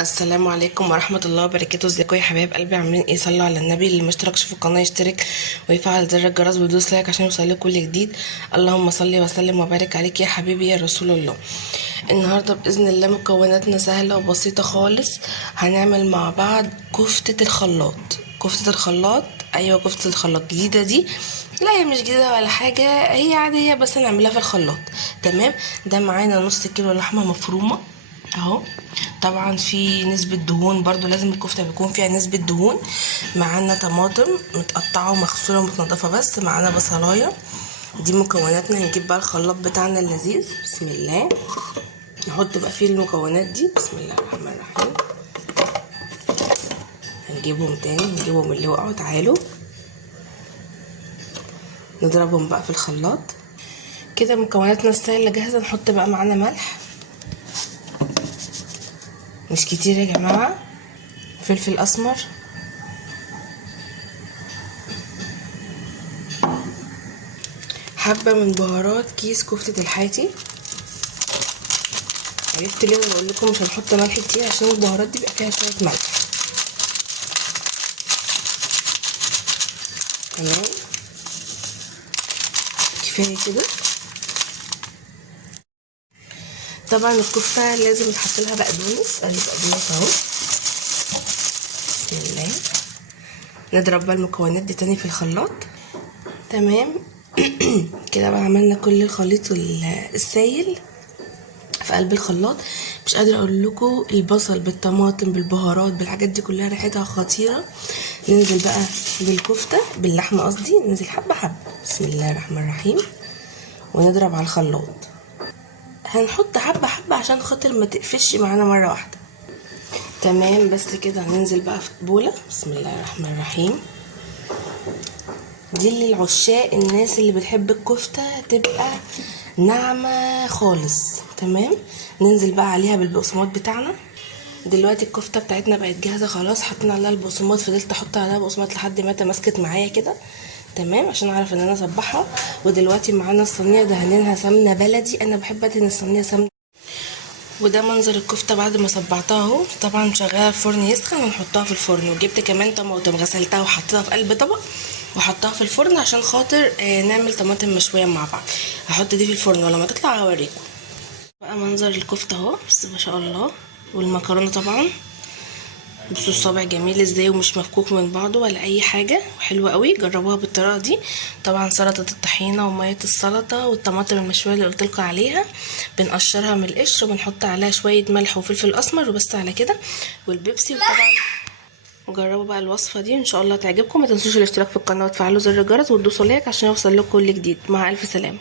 السلام عليكم ورحمة الله وبركاته. ازيكم يا حبايب قلبي؟ عاملين ايه؟ صلوا على النبي. اللي مشتركش في القناة يشترك ويفعل زر الجرس ويدوس لايك عشان يوصل كل جديد. اللهم صل وسلم وبارك عليك يا حبيبي يا رسول الله. النهاردة بإذن الله مكوناتنا سهلة وبسيطة خالص. هنعمل مع بعض كفتة الخلاط. كفتة الخلاط، ايوه كفتة الخلاط جديدة دي. لا هي مش جديدة ولا حاجة، هي عادية بس هنعملها في الخلاط. تمام. ده معانا نص كيلو لحمة مفرومة اهو. طبعا في نسبة دهون، برضو لازم الكفتة بيكون فيها نسبة دهون. معانا طماطم متقطعة ومغسولة ومتنضفة، بس معانا بصلاية. دي مكوناتنا. هنجيب بقى الخلاط بتاعنا اللذيذ. بسم الله. نحط بقى فيه المكونات دي. بسم الله الرحمن الرحيم. هنجيبهم تاني، هنجيبهم اللي وقعوا. تعالوا نضربهم بقى في الخلاط كده. مكوناتنا السائلة جاهزة. نحط بقى معانا ملح مش كتير يا جماعة، فلفل اسمر، حبة من بهارات كيس كفتة الحاتي. عرفت ليه بقول لكم مش هنحط ملح كتير؟ عشان البهارات دي بيبقى فيها شوية ملح. تمام كفاية كده. طبعا الكفتة لازم يتحط لها بقدونس. ادي بقدونس اهو. بسم الله. نضرب بقى المكونات دي تاني في الخلاط. تمام كده بقى عملنا كل الخليط السايل في قلب الخلاط. مش قادره اقول لكم البصل بالطماطم بالبهارات بالحاجات دي كلها ريحتها خطيره. ننزل بقى بالكفته باللحمه قصدي، ننزل حبه حبه. بسم الله الرحمن الرحيم. ونضرب على الخلاط. هنحط حبه حبه عشان خاطر ما تقفش معانا مره واحده. تمام بس كده. هننزل بقى في بوله. بسم الله الرحمن الرحيم. دي للعشاق، الناس اللي بتحب الكفته تبقى ناعمه خالص. تمام. ننزل بقى عليها بالبقسماط بتاعنا. دلوقتي الكفته بتاعتنا بقت جاهزه خلاص. حطينا عليها البقسماط، فضلت احط عليها بقسماط لحد ما تماسكت معايا كده. تمام عشان اعرف ان انا اصبحها. ودلوقتي معانا الصينيه دهنينها سمنه بلدي. انا بحب ادهن الصينيه سمنه. وده منظر الكفته بعد ما صبعتها اهو. طبعا مشغله الفرن يسخن ونحطها في الفرن. وجبت كمان طماطم غسلتها وحطيتها في قلب طبق وحطها في الفرن عشان خاطر نعمل طماطم مشويه مع بعض. هحط دي في الفرن ولما تطلع هوريكم بقى منظر الكفته اهو. بس ما شاء الله. والمكرونه طبعا بصوا الصابع جميل ازاي ومش مفكوك من بعضه ولا اي حاجه. حلوه قوي، جربوها بالطريقه دي. طبعا سلطه الطحينه وميه السلطه والطماطم المشويه اللي قلت لكم عليها بنقشرها من القشر وبنحط عليها شويه ملح وفلفل اسمر وبس على كده. والبيبسي. وطبعا جربوا بقى الوصفه دي ان شاء الله تعجبكم. ما تنسوش الاشتراك في القناه وتفعلوا زر الجرس وتدوسوا لايك عشان يوصل لكم كل جديد. مع الف سلامه.